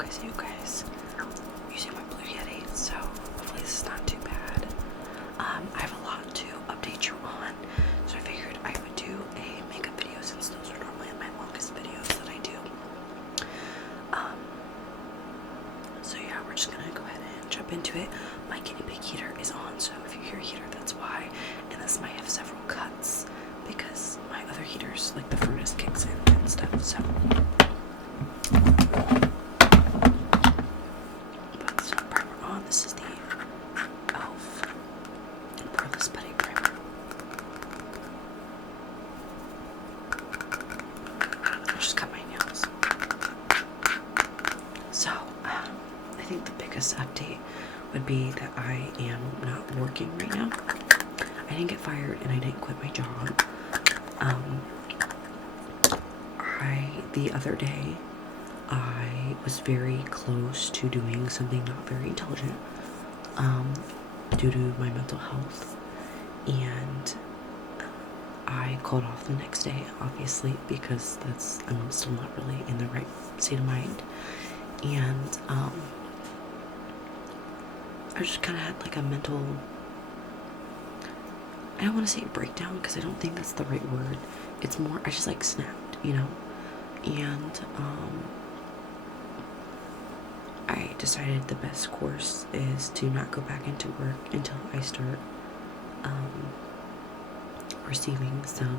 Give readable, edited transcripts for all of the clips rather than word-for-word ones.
focus, you guys. Using my Blue Yeti, so hopefully this is not too bad. I have a lot to update you on, so I figured I would do a makeup video since those are normally my longest videos that I do. So yeah, we're just gonna go ahead and jump into it. My guinea pig heater is on, so if you hear a heater, that's why. And this might have several cuts because my other heaters, like the furnace, kicks in and stuff. So put some primer on. This is the e.l.f. Poreless Putty Primer. I just cut my nails. So I think the biggest update would be that I am not working right now. I didn't get fired and I didn't quit my job. The other day, I was very close to doing something not very intelligent, due to my mental health, and I called off the next day, obviously, because I'm still not really in the right state of mind, and, I just kind of had like a mental, I don't want to say breakdown, because I don't think that's the right word. It's more, I just like snapped, you know, and, I decided the best course is to not go back into work until I start, receiving some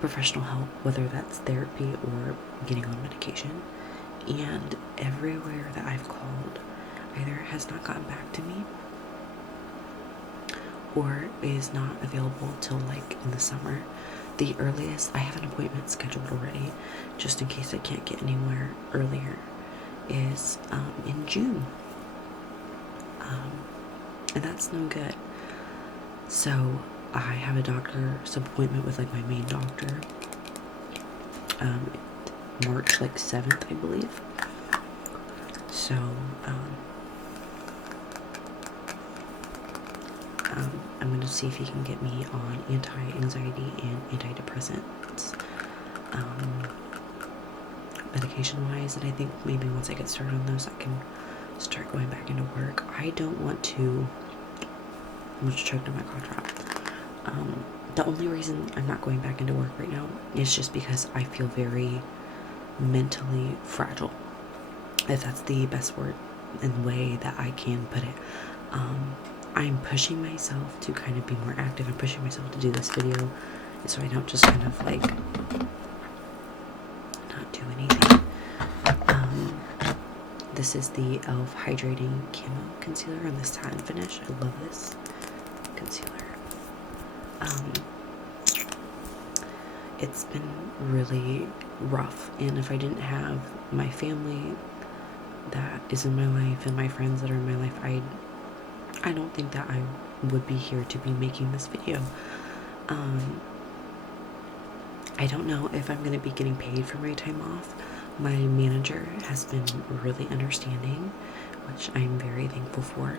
professional help, whether that's therapy or getting on medication. And everywhere that I've called either has not gotten back to me or is not available till like in the summer. The earliest, I have an appointment scheduled already, just in case I can't get anywhere earlier, is in June. And that's no good. So I have a doctor's appointment with like my main doctor, March like 7th, I believe. So I'm going to see if he can get me on anti-anxiety and antidepressants, medication-wise, and I think maybe once I get started on those, I can start going back into work. I don't want to, I'm just choked on my cough drop. The only reason I'm not going back into work right now is just because I feel very mentally fragile, if that's the best word and way that I can put it. I'm pushing myself to kind of be more active. I'm pushing myself to do this video so I don't just kind of like not do anything. This is the e.l.f. Hydrating Camo Concealer on the satin finish. I love this concealer. It's been really rough, and if I didn't have my family that is in my life and my friends that are in my life, I don't think that I would be here to be making this video. I don't know if I'm going to be getting paid for my time off. My manager has been really understanding, which I'm very thankful for.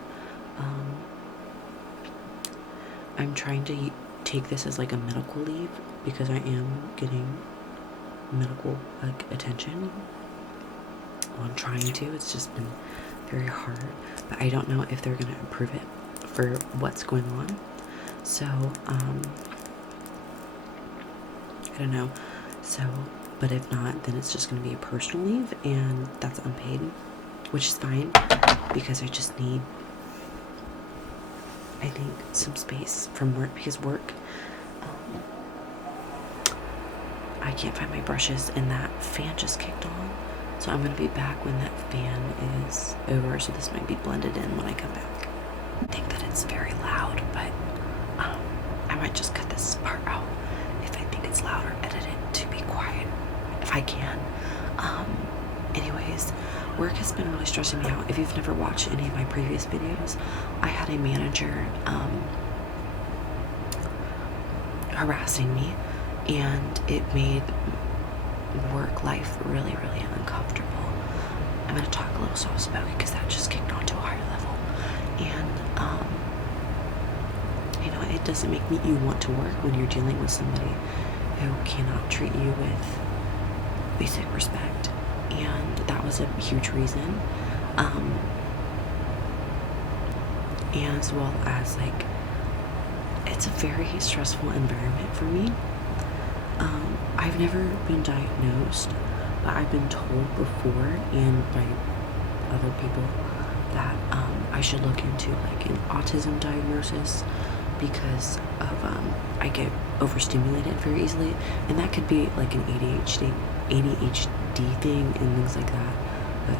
I'm trying to take this as like a medical leave because I am getting medical like attention. Well, I'm trying to. It's just been very hard, but I don't know if they're going to approve it for what's going on. So I don't know. So, but if not, then it's just going to be a personal leave, and that's unpaid, which is fine because I just need, I think, some space from work, because work, I can't find my brushes and that fan just kicked on. So I'm going to be back when that fan is over, so this might be blended in when I come back. I think that it's very loud, but I might just cut this part out if I think it's loud, or edit it to be quiet if I can. Anyways, work has been really stressing me out. If you've never watched any of my previous videos, I had a manager harassing me, and it made work life really, really uncomfortable. I'm going to talk a little soft-spoken because that just kicked on to a higher level. And you know, it doesn't make you want to work when you're dealing with somebody who cannot treat you with basic respect. And that was a huge reason. As well as like, it's a very stressful environment for me. I've never been diagnosed, but I've been told before and by other people that I should look into like an autism diagnosis, because of I get overstimulated very easily, and that could be like an ADHD thing and things like that. But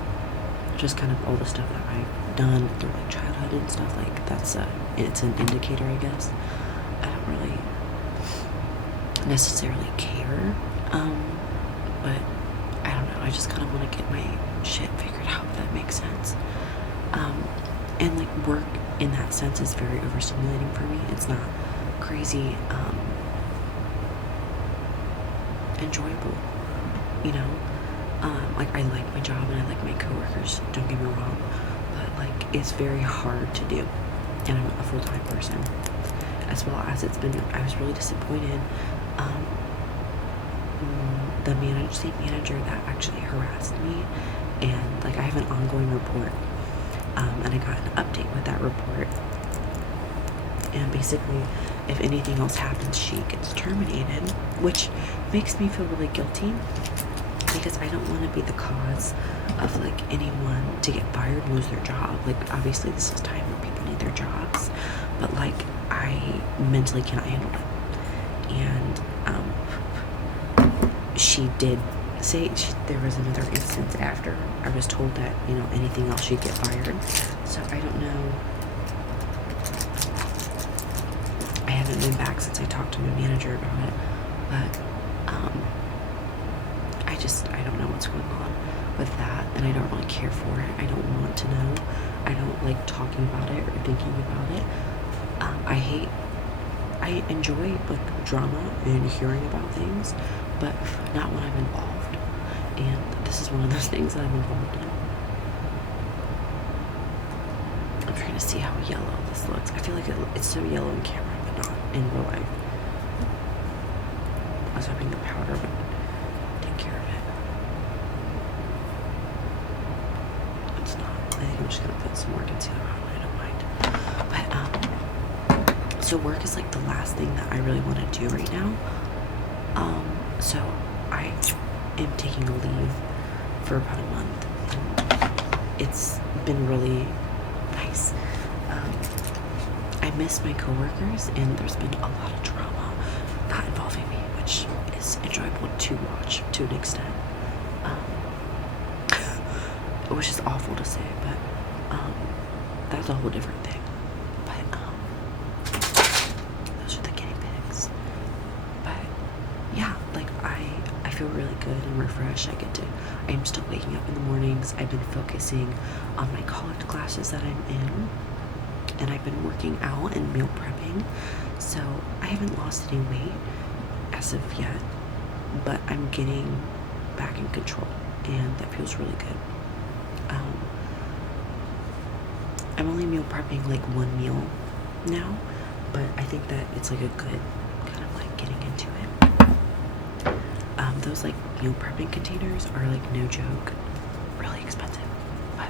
just kind of all the stuff that I've done through like childhood and stuff, like that's it's an indicator, I guess. I don't really necessarily care, but I don't know, I just kind of want to get my shit figured out, if that makes sense. And like work in that sense is very overstimulating for me. It's not crazy enjoyable, you know. Like I like my job and I like my coworkers, don't get me wrong, but like it's very hard to do, and I'm a full-time person. As well as I was really disappointed. The state manager that actually harassed me, and like I have an ongoing report, and I got an update with that report, and basically if anything else happens, she gets terminated, which makes me feel really guilty, because I don't want to be the cause of like anyone to get fired and lose their job. Like obviously this is time where people need their jobs, but like I mentally cannot handle it. And she did say there was another instance after I was told that, you know, anything else she'd get fired. So I don't know. I haven't been back since I talked to my manager about it, but I don't know what's going on with that, and I don't really care for it. I don't want to know. I don't like talking about it or thinking about it. I enjoy like drama and hearing about things, but not when I'm involved. And this is one of those things that I'm involved in. I'm trying to see how yellow this looks. I feel like it's so yellow in camera, but not in real life. I was hoping the powder would take care of it. It's not. I think I'm just gonna put some more concealer on. I don't mind. But so work is like the last thing that I really want to do right now. So I am taking a leave for about a month, and it's been really nice. I miss my coworkers, and there's been a lot of drama not involving me, which is enjoyable to watch to an extent. Which is awful to say, but that's a whole different thing. But those are the guinea pigs. But yeah, like I feel really good and refreshed. I'm still waking up in the mornings. I've been focusing on my college classes that I'm in, and I've been working out and meal prepping. So I haven't lost any weight as of yet, but I'm getting back in control, and that feels really good. I'm only meal prepping like one meal now, but I think that it's like a good kind of like getting into it. Those like meal prepping containers are like, no joke, really expensive. But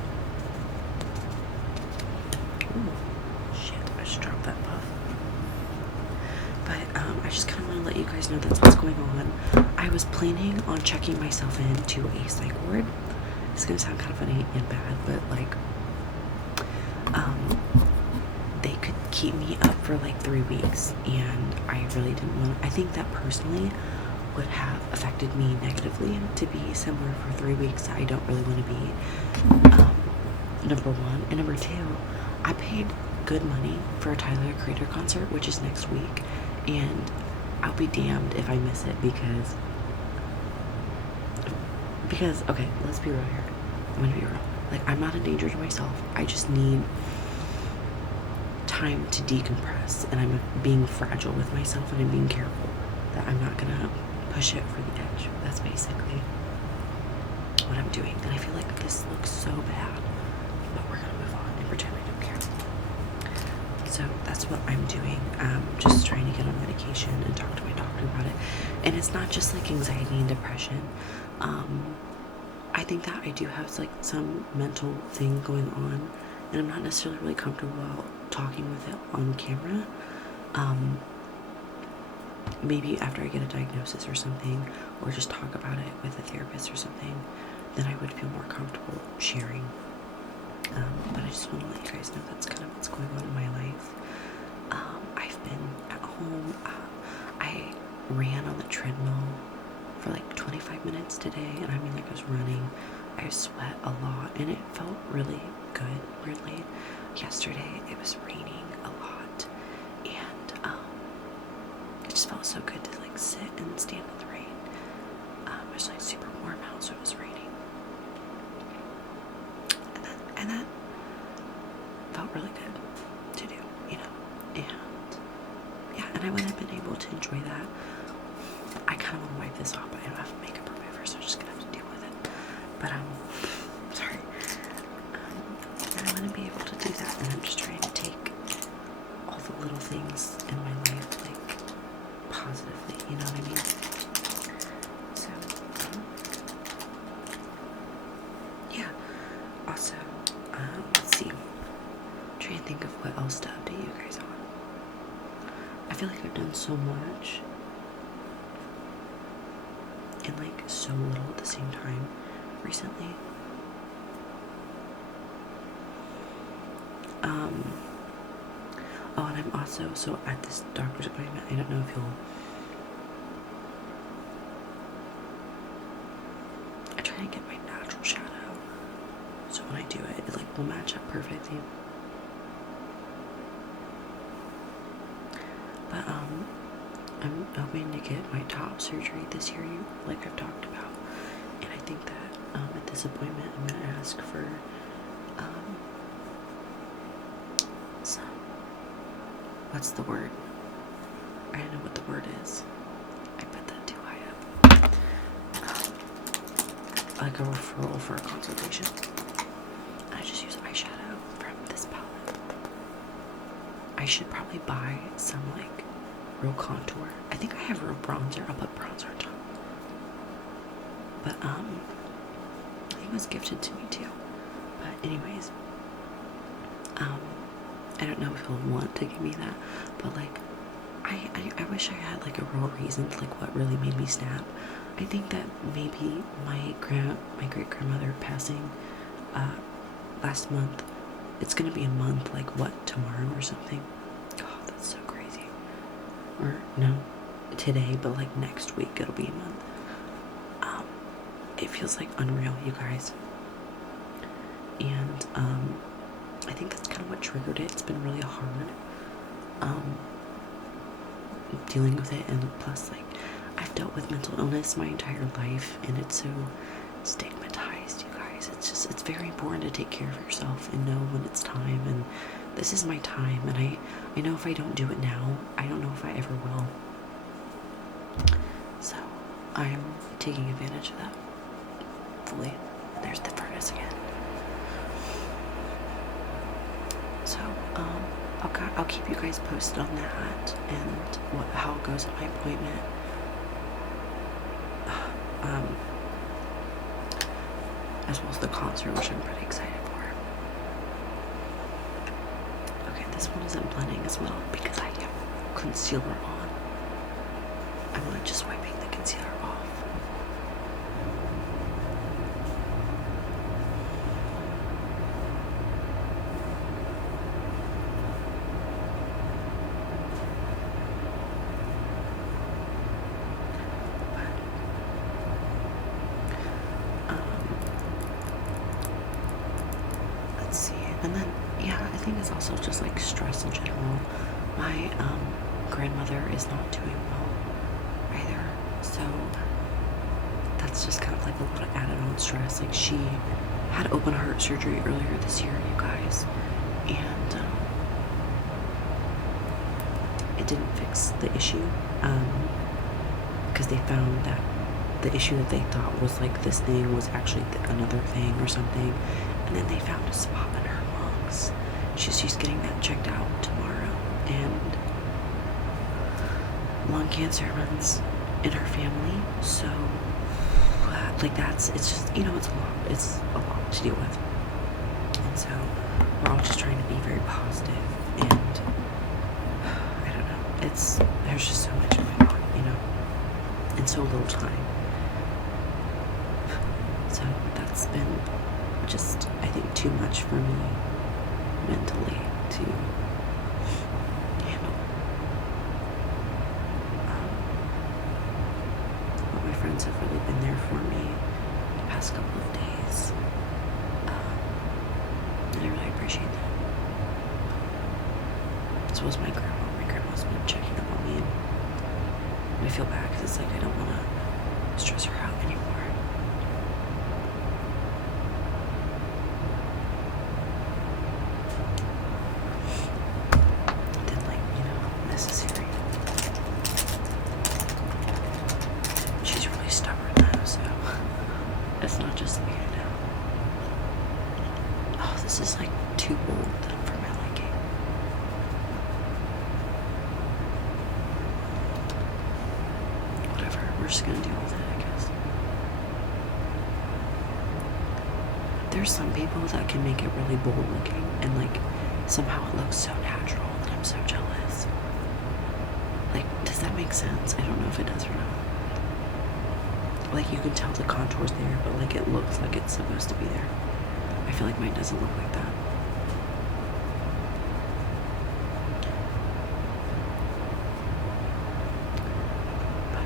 ooh, shit, I just dropped that puff. But I just kind of want to let you guys know that's what's going on. I was planning on checking myself into a psych ward. It's gonna sound kind of funny and bad, but like they could keep me up for like 3 weeks, and I really didn't want. I think that personally would have affected me negatively to be somewhere for 3 weeks. I don't really want to be. Number one, and number two, I paid good money for a Tyler the Creator concert, which is next week, and I'll be damned if I miss it, because okay, let's be real here. I'm gonna be real. Like, I'm not a danger to myself. I just need time to decompress, and I'm being fragile with myself, and I'm being careful that I'm not gonna push it for the edge. That's basically what I'm doing, and I feel like this looks so bad, but we're gonna move on and pretend I don't care. So that's what I'm doing. Just trying to get on medication and talk to my doctor about it. And it's not just like anxiety and depression. I think that I do have like some mental thing going on, and I'm not necessarily really comfortable talking with it on camera. Maybe after I get a diagnosis or something, or just talk about it with a therapist or something, then I would feel more comfortable sharing. But I just want to let you guys know that's kind of what's going on in my life. I've been at home. I ran on the treadmill for like 25 minutes today, and I mean, like, I was running. I sweat a lot, and it felt really good, weirdly. Yesterday, it was raining a lot, and it just felt so good to like sit and stand in the rain. It was like super warm out, so it was raining. And that felt really good to do, you know. And yeah, and I wouldn't have been able to enjoy that. I kind of want to wipe this off, but I don't have makeup remover, so I'm just gonna have to deal with it. But sorry. And I wouldn't be able to do that, and I'm just trying to take all the little things in my life like positively, you know what I mean? So yeah. Also, let's see. I'm trying to think of what else to update you guys on. I feel like I've done so much and like so little at the same time recently. Oh, and I'm also, so at this doctor's appointment, I don't know if you'll, I try to get my natural shadow, so when I do it, it like will match up perfectly. But I'm hoping to get my top surgery this year, like I've talked about, and I think that at this appointment I'm gonna ask for some, what's the word? I don't know what the word is. I put that too high up. Like a referral for a consultation. I just use eyeshadow from this palette. I should probably buy some like real contour. I think I have real bronzer. I'll put bronzer on top. But I think it was gifted to me too. But anyways, I don't know if he'll want to give me that, but like I wish I had like a real reason to like what really made me snap. I think that maybe my great grandmother passing last month. It's gonna be a month, like what, tomorrow or something? Oh, that's so crazy. Or no, today, but like next week it'll be a month. It feels like unreal, you guys. And I think that's kind of what triggered it. It's been really hard dealing with it, and plus like I've dealt with mental illness my entire life, and it's so stigmatized, you guys. It's very important to take care of yourself and know when it's time, and this is my time, and I know if I don't do it now, I don't know if I ever will. So I'm taking advantage of that fully. There's the furnace again. So I'll keep you guys posted on that and how it goes at my appointment. As well as the concert, which I'm pretty excited for. Okay, this one isn't blending as well because I have concealer on. I'm like just wiping the concealer off. And then, yeah, I think it's also just like stress in general. My grandmother is not doing well either, so that's just kind of like a lot of added on stress. Like, she had open heart surgery earlier this year, you guys, and it didn't fix the issue because they found that the issue that they thought was like this thing was actually another thing or something, and then they found a spot in her lungs. She's getting that checked out tomorrow, and lung cancer runs in her family, so like it's just, it's a lot to deal with. And so we're all just trying to be very positive, and I don't know, there's just so much going on, in so little time. So that's been just, I think, too much for me mentally to handle. But my friends have really been there for me the past couple of days, and I really appreciate that. So was my grandma. My grandma's been checking up on me, and I feel bad because it's like I don't want to stress her out anymore. Necessary. She's really stubborn though, so it's not just me, Oh, this is like too bold for my liking. Whatever, we're just gonna deal with it, I guess. There's some people that can make it really bold looking, and like somehow it looks so natural that I'm so jealous. Like, does that make sense? I don't know if it does or not. Like, you can tell the contour's there, but like it looks like it's supposed to be there. I feel like mine doesn't look like that. But,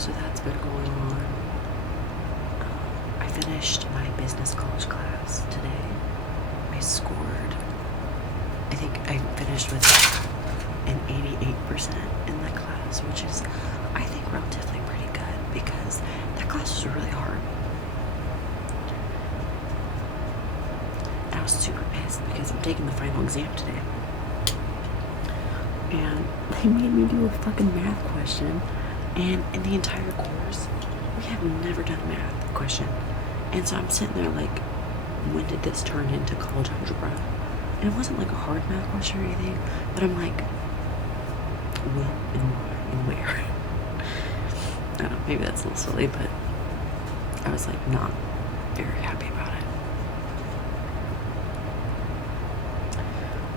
so that's been going on. I finished my business college class today. I scored, I think I finished with an 88% in that class, which is, I think, relatively pretty good because that class was really hard. And I was super pissed because I'm taking the final exam today. And they made me do a fucking math question. And in the entire course, we have never done a math question. And so I'm sitting there like, when did this turn into college algebra? And it wasn't like a hard math question or anything, but I'm like, when and why and where? I don't know, maybe that's a little silly, but I was like not very happy about it.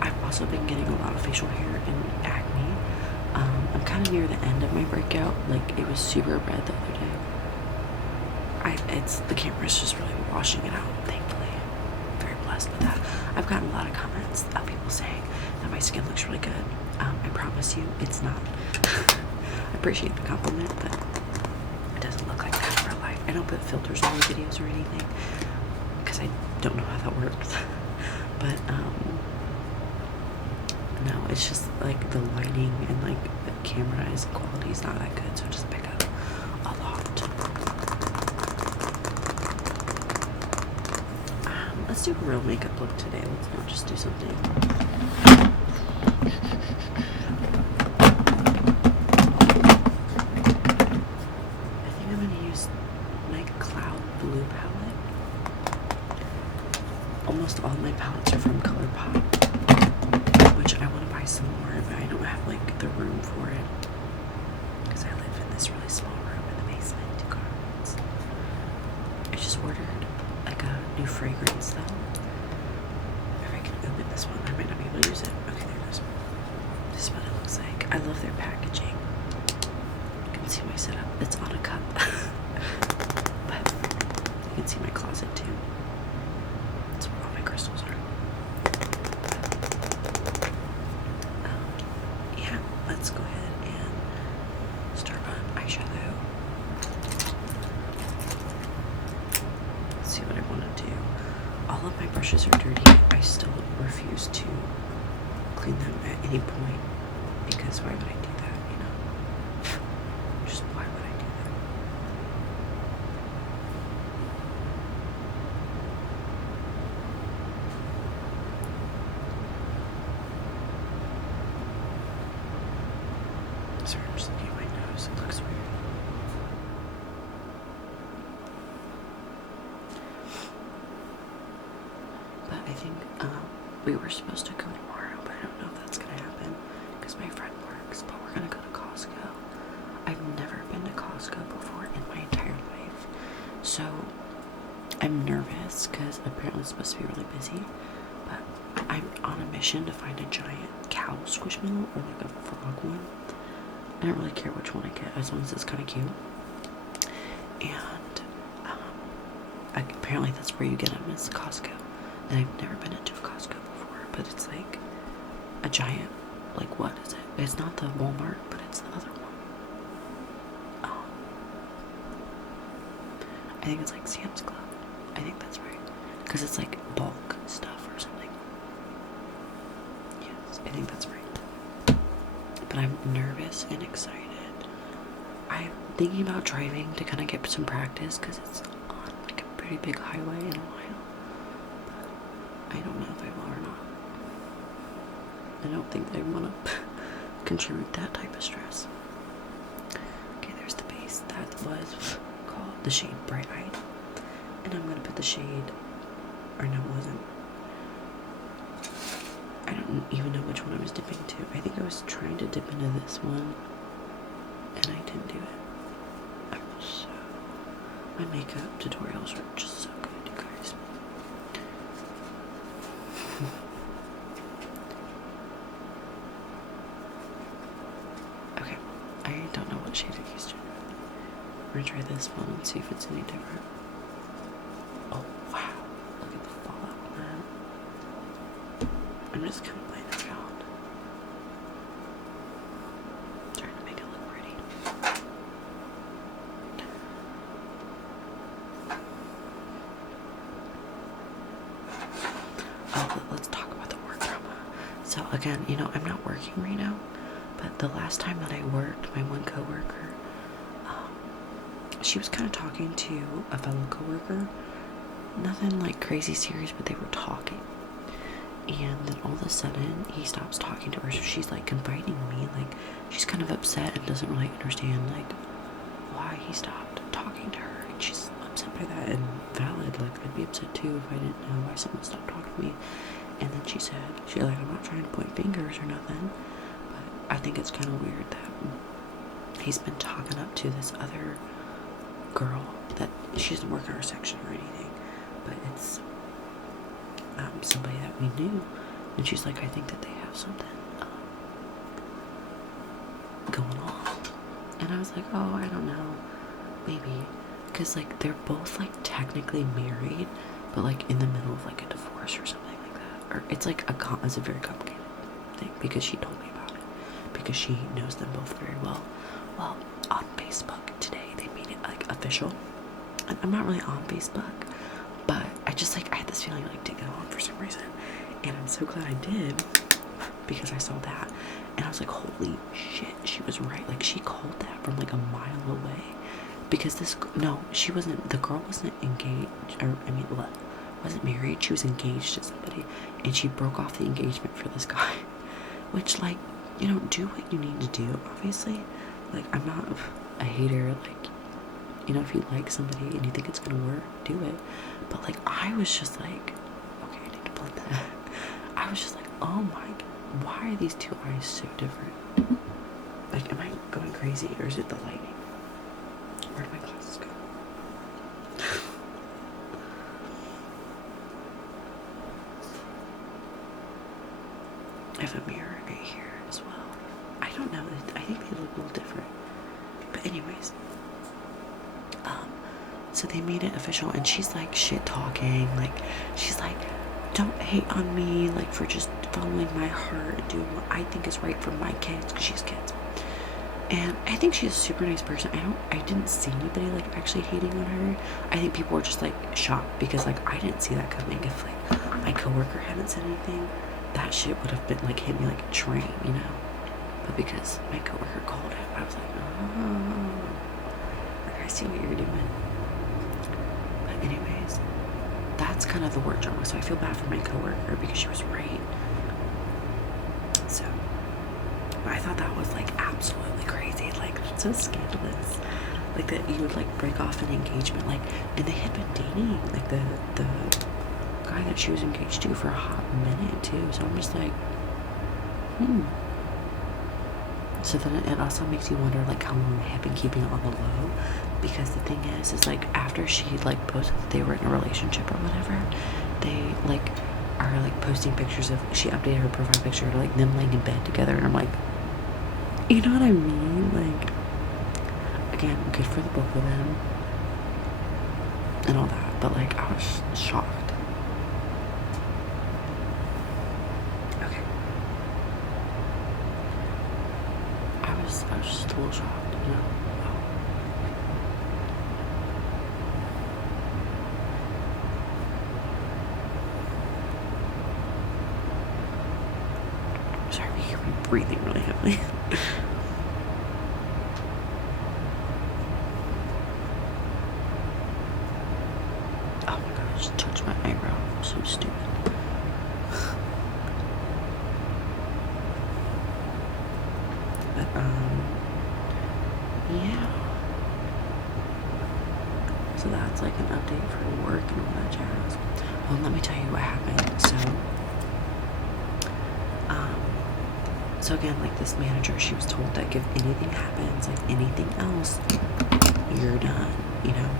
I've also been getting a lot of facial hair and acne. I'm kind of near the end of my breakout. Like, it was super red the other day. The camera's just really washing it out, thankfully. I'm very blessed with that. I've gotten a lot of comments of people saying that my skin looks really good. I promise you, it's not. I appreciate the compliment, but it doesn't look like that in real life. I don't put filters on my videos or anything because I don't know how that works. But no, it's just like the lighting and like the camera's quality is not that good, so just pick up a lot. Let's do a real makeup look today. Let's not just do something. Almost all my palettes are from ColourPop, which I want to buy some more, but I don't have like the room for it because I live in this really small room in the basement, 2 carpets. I just ordered like a new fragrance though. If I can open this one, I might not be able to use it. Okay, there it goes. This is what it looks like. I love their packaging. You can see my setup. It's on a cup, but you can see my closet too. Crystals are. Yeah, let's go ahead and start on eyeshadow. Let's see what I want to do. All of my brushes are dirty. I still refuse to clean them at any point because why would I do that, Just why would I do that? Sorry, I'm just looking at my nose. It looks weird. But I think we were supposed to go tomorrow, but I don't know if that's going to happen because my friend works, but we're going to go to Costco. I've never been to Costco. Costco before in my entire life. So I'm nervous because apparently it's supposed to be really busy. But I'm on a mission to find a giant cow squishmallow or like a frog one. I don't really care which one I get as long as it's kind of cute. And apparently that's where you get them, is Costco. And I've never been into a Costco before, but it's like a giant, like, what is it? It's not the Walmart, but it's the other one. I think it's like Sam's Club. I think that's right. Because it's like bulk stuff or something. Yes, I think that's right. But I'm nervous and excited. I'm thinking about driving to kind of get some practice because it's on like a pretty big highway in Ohio. But I don't know if I will or not. I don't think I want to contribute that type of stress. Okay, there's the base. That was called the shade Bright Eyed. And I'm going to put the shade, or no, it wasn't. I don't even know which one I was dipping to. I think I was trying to dip into this one, and I didn't do it. My makeup tutorials are just so good, you guys. Okay, I don't know what shade I used. We're gonna try this one and see if it's any different. Oh wow, look at the fallout on that. I'm just kind of playing around, trying to make it look pretty. Oh, let's talk about the work drama. So again, you know, I'm not working right now, but the last time that I worked, my one coworker, she was kind of talking to a fellow coworker. Nothing like crazy serious, but they were talking. And then all of a sudden, he stops talking to her, so she's like confiding me. Like, she's kind of upset and doesn't really understand like why he stopped talking to her. And she's upset by that, and valid. Like, I'd be upset too if I didn't know why someone stopped talking to me. And then she's like, I'm not trying to point fingers or nothing, but I think it's kind of weird that he's been talking up to this other girl that she doesn't work in our section or anything, but it's somebody that we knew. And she's like, I think that they have something going on. And I was like, oh, I don't know, maybe, because like they're both like technically married, but like in the middle of like a divorce or something like that. Or it's like it's a very complicated thing, because she told me about it, because she knows them both very well. Well, on Facebook today they made it like official. And I'm not really on Facebook, but I just like, I had this feeling like to get on for some reason, and I'm so glad I did, because I saw that and I was like, holy shit, she was right. Like, she called that from like a mile away, because she wasn't, the girl wasn't engaged, or I mean, wasn't married, she was engaged to somebody, and she broke off the engagement for this guy. Which, like, you know, do what you need to do, obviously. Like, I'm not a hater, like, you know, if you like somebody and you think it's gonna work, do it. But like, I was just like, okay, I need to blend that. I was just like, oh my god, why are these two eyes so different? Like, am I going crazy, or is it the lighting? Where did my glasses go? I have a mirror right here as well. I don't know, I think they look a little different. But anyways, so they made it official, and she's like shit talking, like, she's like, don't hate on me, like, for just following my heart and doing what I think is right for my kids, because she has kids. And I think she's a super nice person. I didn't see anybody like actually hating on her. I think people were just like shocked, because like I didn't see that coming. If like my coworker hadn't said anything, that shit would have been like hit me like a train, you know. But because my coworker called it, I was like, oh, like, I see what you're doing. But anyways, that's kind of the work drama. So I feel bad for my coworker because she was right. So, but I thought that was like absolutely crazy, like so scandalous, like that you would like break off an engagement, like, and they had been dating, like the guy that she was engaged to for a hot minute too. So I'm just like, So then it also makes you wonder like how long they have been keeping it on the low, because the thing is like after she like posted that they were in a relationship or whatever, they like are like posting pictures of, she updated her profile picture to like them laying in bed together, and I'm like, you know what I mean? Like, again, good for the both of them and all that, but like I was shocked. Okay. I was just a little shocked, you know. Sorry, you hear me breathing really heavily. Oh my god, I just touched my eyebrow. I'm so stupid. But yeah. So that's like an update for work and all that jazz. Well, let me tell you what happened. So again, like this manager, she was told that if anything happens, like anything else, you're done, you know?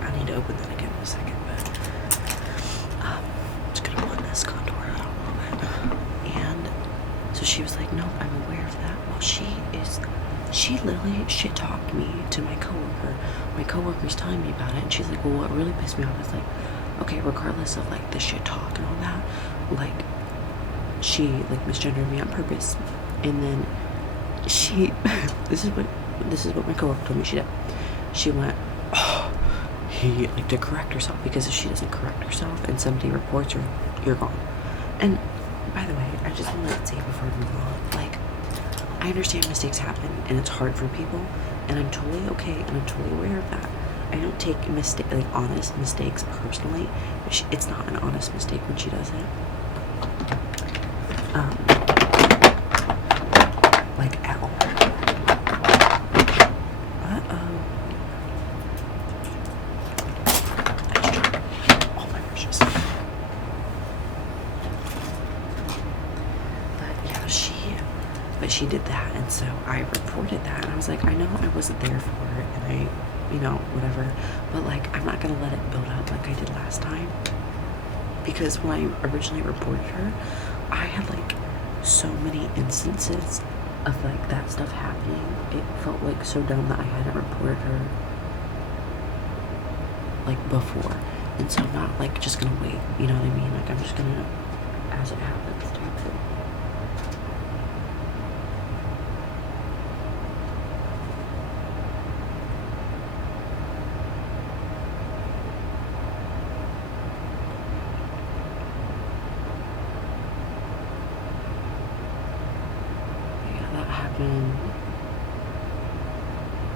I need to open that again in a second, but I'm just gonna blend this contour out a little bit. And so she was like, no, I'm aware of that. Well, she literally shit talked me to my coworker. My coworker's telling me about it, and she's like, well, what really pissed me off is like, okay, regardless of like the shit talk and all that, like she like misgendered me on purpose. And then she this is what my coworker told me she did. She went, oh, he like to correct herself, because if she doesn't correct herself and somebody reports her, you're gone. And by the way, I just want to say before we move on, like, I understand mistakes happen and it's hard for people, and I'm totally okay and I'm totally aware of that. I don't take honest mistakes personally. It's not an honest mistake when she does it. Like at all. All my brushes. But she did that, and so I reported that, and I was like, I know I wasn't there for it, and whatever, but like I'm not gonna let it build up like I did last time, because when I originally reported her, I had like so many instances of like that stuff happening. It felt like so dumb that I hadn't reported her like before, and so I'm not like just gonna wait, you know what I mean? Like I'm just gonna, as it happens, do it.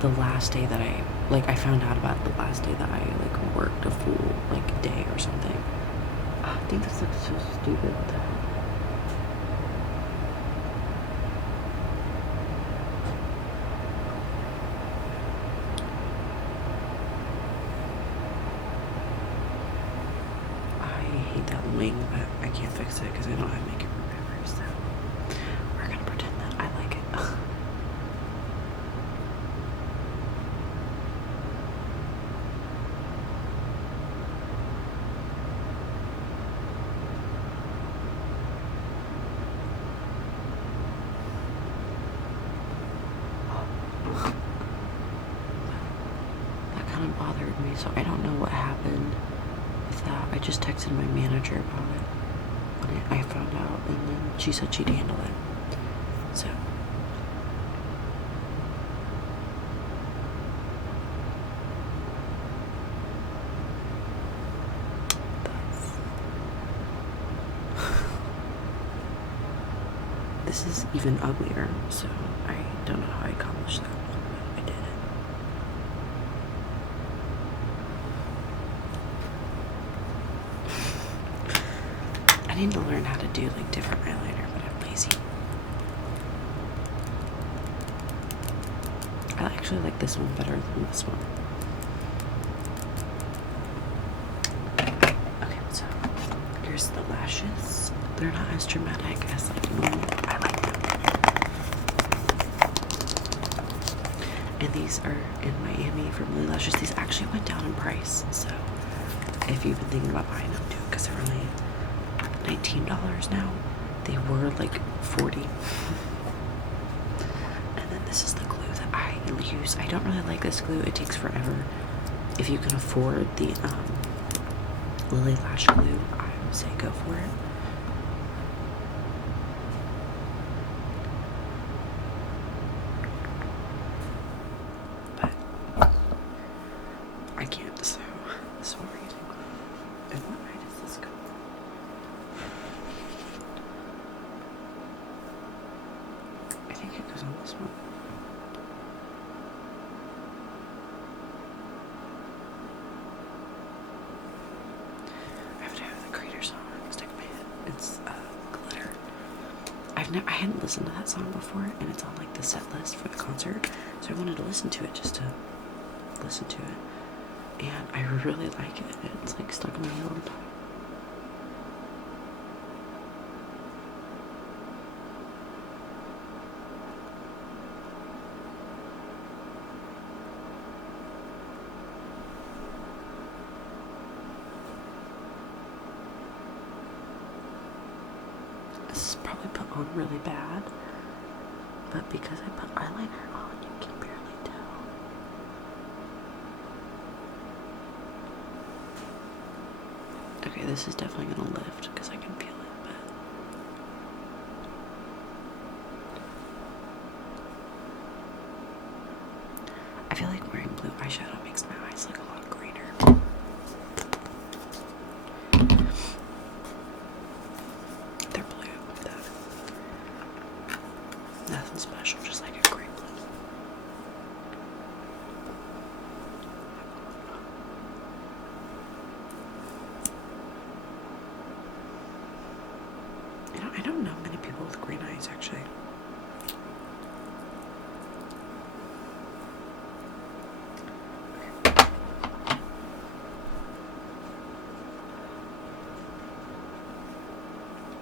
The last day that I found out about the last day that I like worked a full like day or something. I think this looks so stupid. What the hell? I hate that wing, but I can't fix it because I don't know how to make it remember, so we're gonna pretend that I like it. That kind of bothered me, so I don't know what happened with that. I just texted my manager about it when I found out, and then she said she'd handle it. So this is even uglier, so I don't know how I accomplished that, but I did it. I need to learn how to do like different eyeliner, but I'm lazy. I actually like this one better than this one. Okay, so here's the lashes. They're not as dramatic as like normal eyeliner. And these are in Miami from Lily Lashes. These actually went down in price, so if you've been thinking about buying them, do it, because they're only $19 now. They were like $40. And then this is the glue that I use. I don't really like this glue. It takes forever. If you can afford the Lily Lash glue, I would say go for it. But I can't, so this is what we're using. And what eye does this go on? I think it goes on this one. I have to have the Creator song stick in my head. It's Glitter. I hadn't listened to that song before, and it's on like the set list for the concert, so I wanted to listen to it just to listen to it, and I really like it. It's like stuck in my head all the time. This is probably put on really bad, but because I put eyeliner on, you can barely tell. Okay, this is definitely gonna lift because I can feel it, but I feel like wearing blue eyeshadow makes my eyes look a lot greener. They're blue, nothing special, just like a great blue. I don't know many people with green eyes, actually.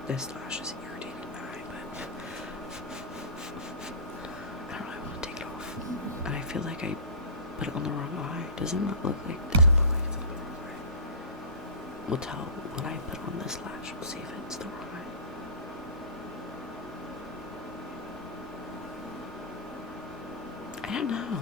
This lash is irritating my eye, but I don't really want to take it off. And I feel like I put it on the wrong eye. Does it look like it's on the wrong eye? We'll tell when I put on this lash. We'll see if it's the wrong eye. I don't know.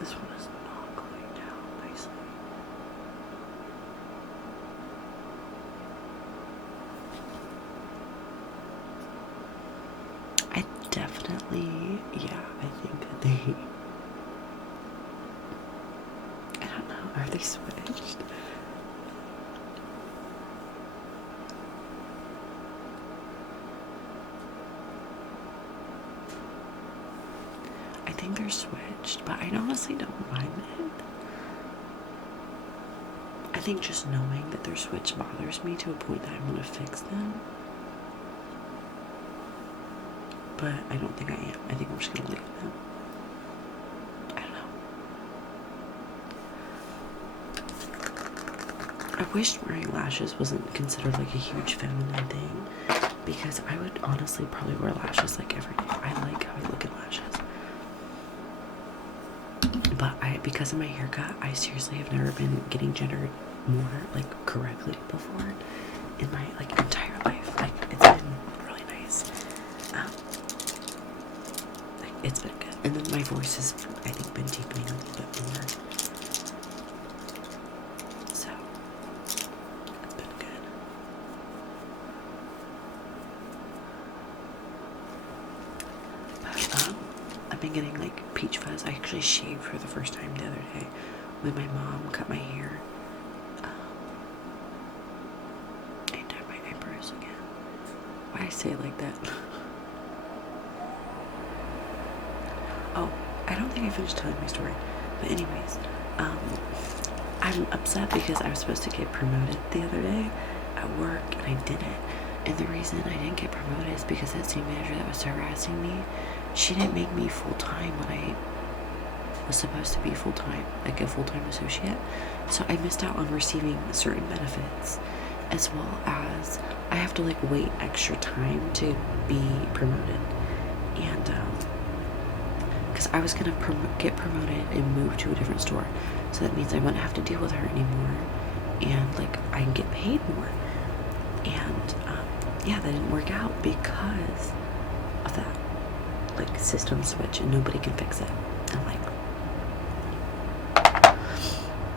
This one is not going down nicely. I definitely, yeah, I think that they, I don't know, are they switched? I think they're switched, but I honestly don't mind it. I think just knowing that they're switched bothers me to a point that I want to fix them. But I don't think I am. I think I'm just gonna leave them. I don't know. I wish wearing lashes wasn't considered like a huge feminine thing, because I would honestly probably wear lashes like every day. I like how I look in lashes. But because of my haircut, I seriously have never been getting gendered more like correctly before in my like entire life. Like it's been really nice. Like it's been good. And then my voice has, I think, been deepening a little bit more. So it's been good. But I've been getting like peach fuzz. I actually shaved for the first time the other day when my mom cut my hair. I dyed my eyebrows again. Why I say it like that? Oh, I don't think I finished telling my story. But anyways, I'm upset because I was supposed to get promoted the other day at work and I didn't. And the reason I didn't get promoted is because that same manager that was harassing me, she didn't make me full-time when I was supposed to be full-time, like a full-time associate. So I missed out on receiving certain benefits, as well as I have to like wait extra time to be promoted. And because I was gonna get promoted and move to a different store, so that means I wouldn't have to deal with her anymore, and like I can get paid more. And yeah, that didn't work out because of that like system switch, and nobody can fix it. I'm like,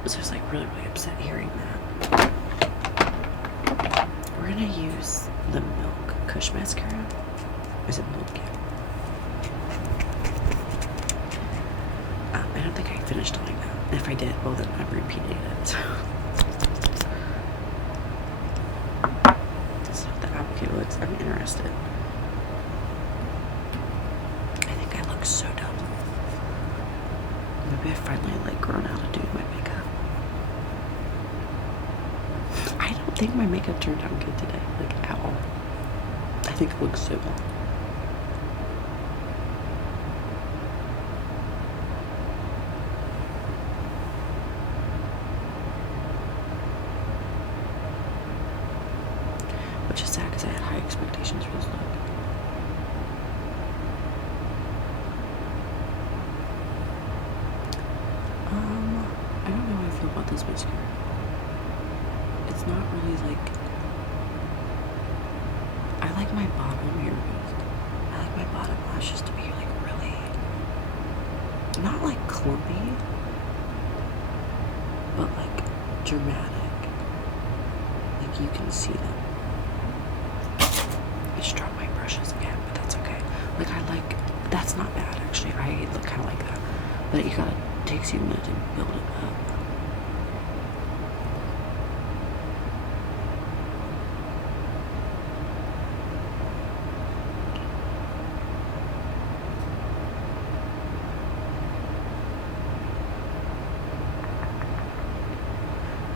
so I was like really upset hearing that. We're gonna use the Milk Kush mascara. Is it Milk? Yeah. I don't think I finished doing that. If I did, well then I'm repeating it. So that's how the applicator looks. I'm interested. I think I look so dumb. Maybe I finally like grown out of doing my makeup. I don't think my makeup turned out good today, like at all. I think it looks so bad. Which is sad because I had high expectations for this look. I don't know how I feel about this mascara. It's not really like, I like my bottom here. I like my bottom lashes to be like really, not like clumpy, but like dramatic. Like you can see them. I just dropped my brushes again, but that's okay. Like I like, that's not bad actually. I look kind of like that, but you gotta, takes you a minute to build it up.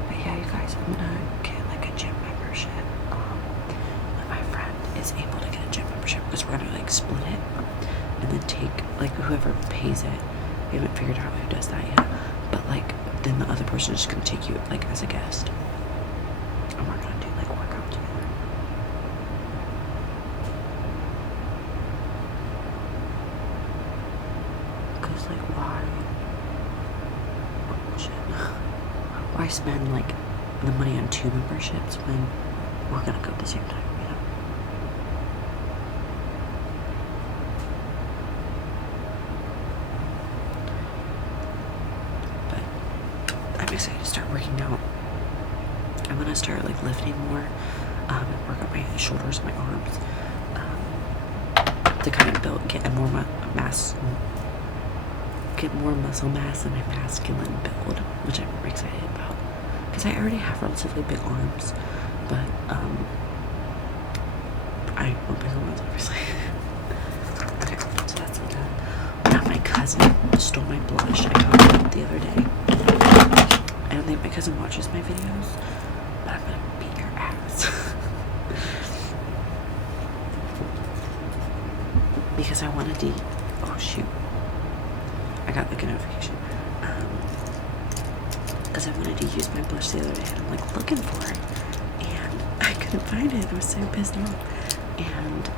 But yeah, you guys, I'm gonna get like a gym membership. My friend is able to get a gym membership because we're gonna like split it and then take like whoever pays it. We haven't figured out who does that yet, but like then the other person is just gonna take you like as a guest, and we're gonna do like workout together. Cause like why spend like the money on 2 memberships when we're gonna go at the same time, you know? I'm excited to start working out. I'm gonna start like lifting more, and work on my shoulders and my arms, to kind of get more muscle mass in my masculine build, which I'm excited about because I already have relatively big arms, but I want bigger ones, obviously. Okay, so that's all done. Now my cousin stole my blush I talked about the other day. I don't think my cousin watches my videos, but I'm gonna beat your ass. Because I wanted to, oh shoot, I got like a notification. Because I wanted to use my blush the other day, and I'm like looking for it, and I couldn't find it. I was so pissed off. And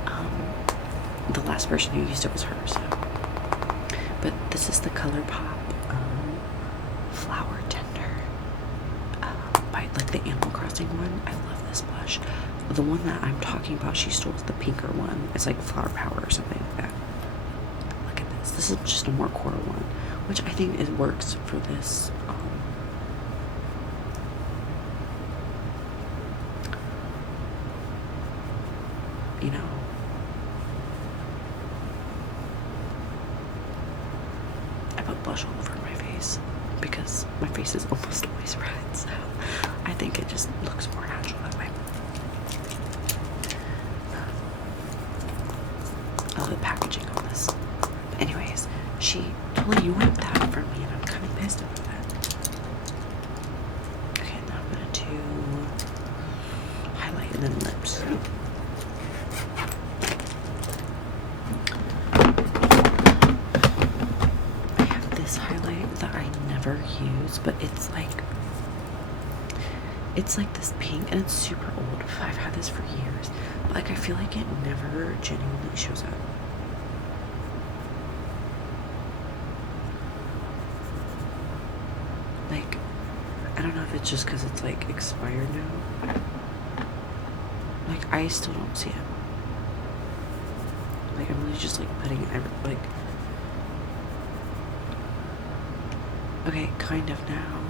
the last person who used it was her, so. But this is the ColourPop Flower Tender, by like the Animal Crossing one. I love this blush. The one that I'm talking about, she stole the pinker one. It's like Flower Power or something like that. Look at this. This is just a more coral one, which I think it works for this. You know, I put blush all over my face because my face is almost always red, so I think it just looks more natural that way. I love the packaging on this. But anyways, she totally wiped that from me, and I'm kind of pissed about that. Okay, now I'm gonna do highlight and then lips. use, but it's like this pink, and it's super old. I've had this for years, but like I feel like it never genuinely shows up. Like, I don't know if it's just because it's like expired now. Like, I still don't see it. Like, I'm really just like putting it like, okay, kind of now.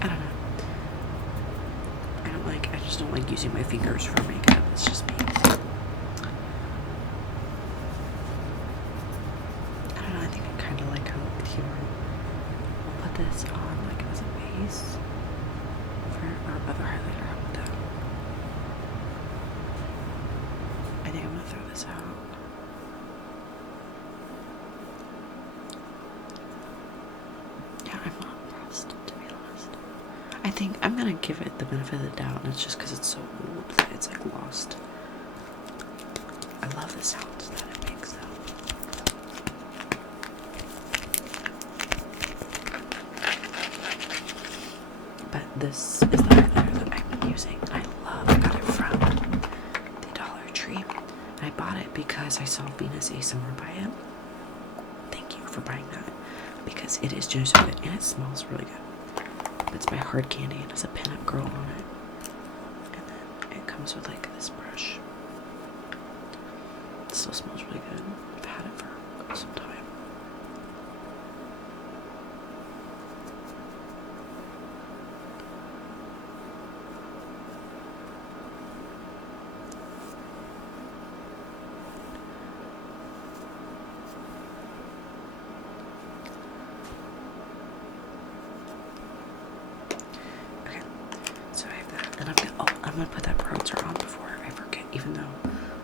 I don't know. I just don't like using my fingers for makeup. It's just me. I don't know, I think I kind of like how it looks here. I'll put this on like as a base for our other highlighter. How about that? I think I'm gonna throw this out. Yeah, I'm not impressed, to be honest. I think I'm gonna give it the benefit of the doubt, and it's just because it's so old that it's like lost. I love the sounds that it makes though. But this is the highlighter that I've been using. I got it from the Dollar Tree. And I bought it because I saw Venus ASMR buy it. Thank you for buying that, because it is just so good and it smells really good. It's by Hard Candy, and it's a pinup girl on it. And then it comes with like this brush. It still smells really good. I've had it for some time. And I'm gonna put that bronzer on before I forget, even though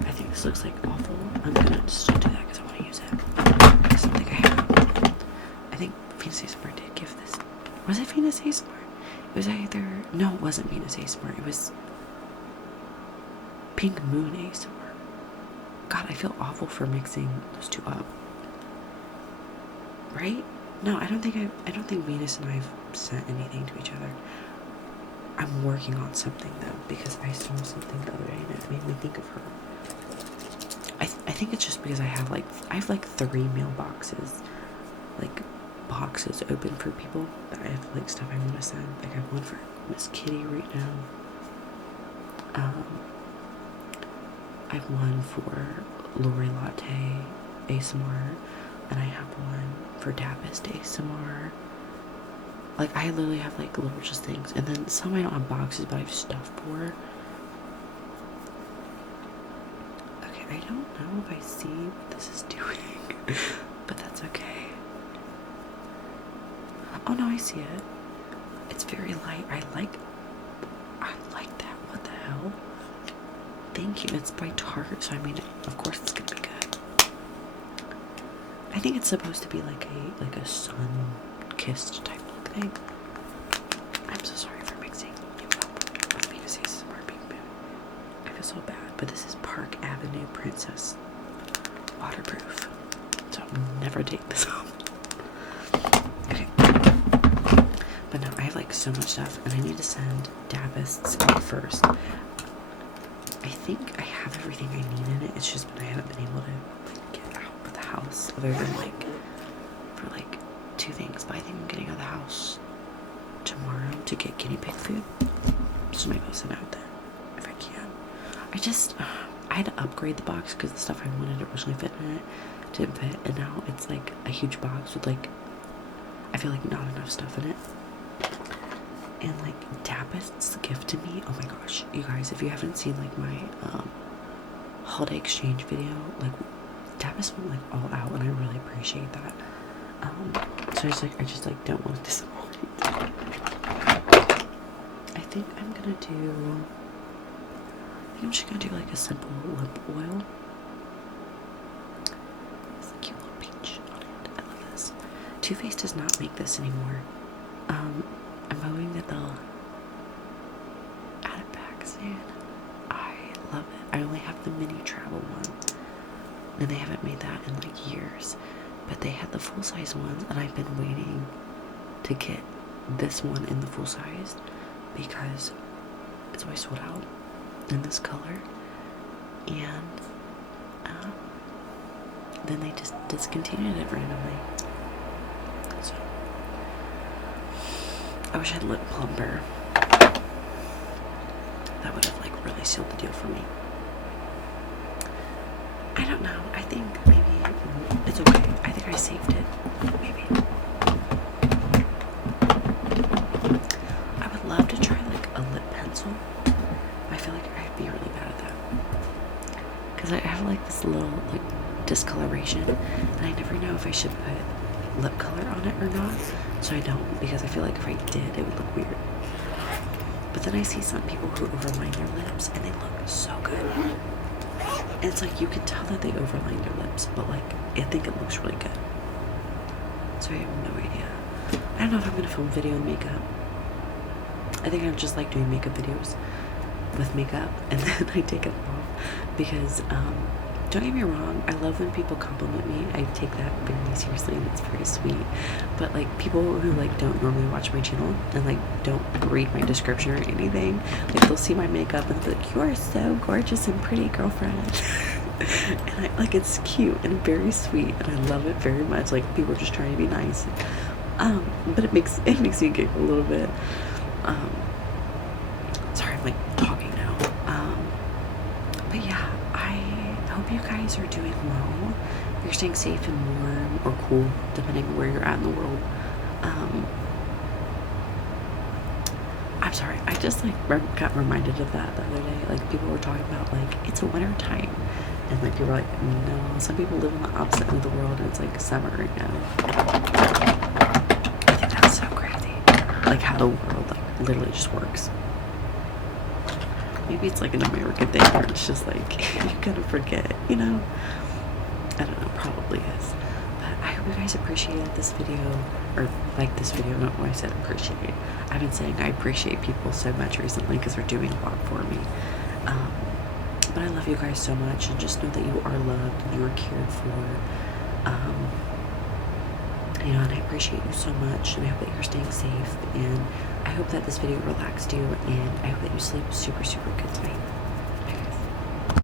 I think this looks like awful. I'm gonna still do that because I want to use it. I just don't think I have. I think Venus ASMR did give this. Was it Venus ASMR? It was either, no, it wasn't Venus ASMR. It was Pink Moon ASMR. God, I feel awful for mixing those two up. Right? No, I don't think Venus and I've sent anything to each other. I'm working on something though, because I saw something the other day and it made me think of her. I think it's just because I have like 3 mailboxes, like boxes open for people that I have like stuff I want to send. Like I have one for Miss Kitty right now. I have one for Lori Latte ASMR, and I have one for Dappist ASMR. Like, I literally have, like, little just things. And then some I don't have boxes, but I have stuff for. Okay, I don't know if I see what this is doing. But that's okay. Oh, no, I see it. It's very light. I like that. What the hell? Thank you. It's by Tarte, so I mean, of course it's gonna be good. I think it's supposed to be like a sun-kissed type thing. I'm so sorry for mixing you up with Venus ASMR Pink Moon. I feel so bad, but this is Park Avenue Princess waterproof, so I'll never take this off. Okay, but no, I have like so much stuff, and I need to send Dappist's out first. I think I have everything I need in it. It's just been I haven't been able to like get out of the house other than like for like 2 things, but I think I'm getting out of the house tomorrow to get guinea pig food. So maybe I'll send out then if I can. I had to upgrade the box because the stuff I wanted originally fit in it didn't fit, and now it's like a huge box with like, I feel like not enough stuff in it. And like Dappist's gift to me, oh my gosh, you guys, if you haven't seen like my holiday exchange video, like Dappist went like all out, and I really appreciate that. So I just don't want to disappoint. I think I'm just gonna do like a simple lip oil. It's a cute little peach on it. I love this. Too Faced does not make this anymore. I'm hoping that they'll add it back soon. I love it. I only have the mini travel one, and they haven't made that in like years. But they had the full-size ones, and I've been waiting to get this one in the full size because it's always sold out in this color, and then they just discontinued it randomly. So I wish I had lip plumper. That would have like really sealed the deal for me. I don't know. I think maybe it's okay. I think I saved it. Maybe. I would love to try like a lip pencil. I feel like I'd be really bad at that. Because I have like this little like discoloration, and I never know if I should put lip color on it or not. So I don't, because I feel like if I did, it would look weird. But then I see some people who overline their lips and they look so good. And it's like you can tell that they overlined their lips, but like I think it looks really good. So I have no idea. I don't know if I'm gonna film video and makeup. I think I just like doing makeup videos with makeup and then I take it off because don't get me wrong, I love when people compliment me. I take that very seriously and it's very sweet. But like people who like don't normally watch my channel and like don't read my description or anything, like they'll see my makeup and they'll be like, "You are so gorgeous and pretty, girlfriend." And I like, it's cute and very sweet and I love it very much. Like people are just trying to be nice. But it makes me giggle a little bit. Sorry, I'm like talking now. But yeah, I hope you guys are doing well. You're staying safe and warm or cool, depending on where you're at in the world. I'm sorry, I just like got reminded of that the other day. Like people were talking about like it's a winter time, and like people were like, no, some people live on the opposite end of the world and it's like summer right now. I think that's so crazy. Like how the world like literally just works. Maybe it's like an American thing where it's just like you kind of forget, you know? I don't know, probably is. But I hope you guys appreciated this video, or like this video, not what I said appreciate. I've been saying I appreciate people so much recently because they're doing a lot for me. But I love you guys so much, and just know that you are loved and you are cared for. You know, and I appreciate you so much, and I hope that you're staying safe, and I hope that this video relaxed you, and I hope that you sleep super, super good tonight.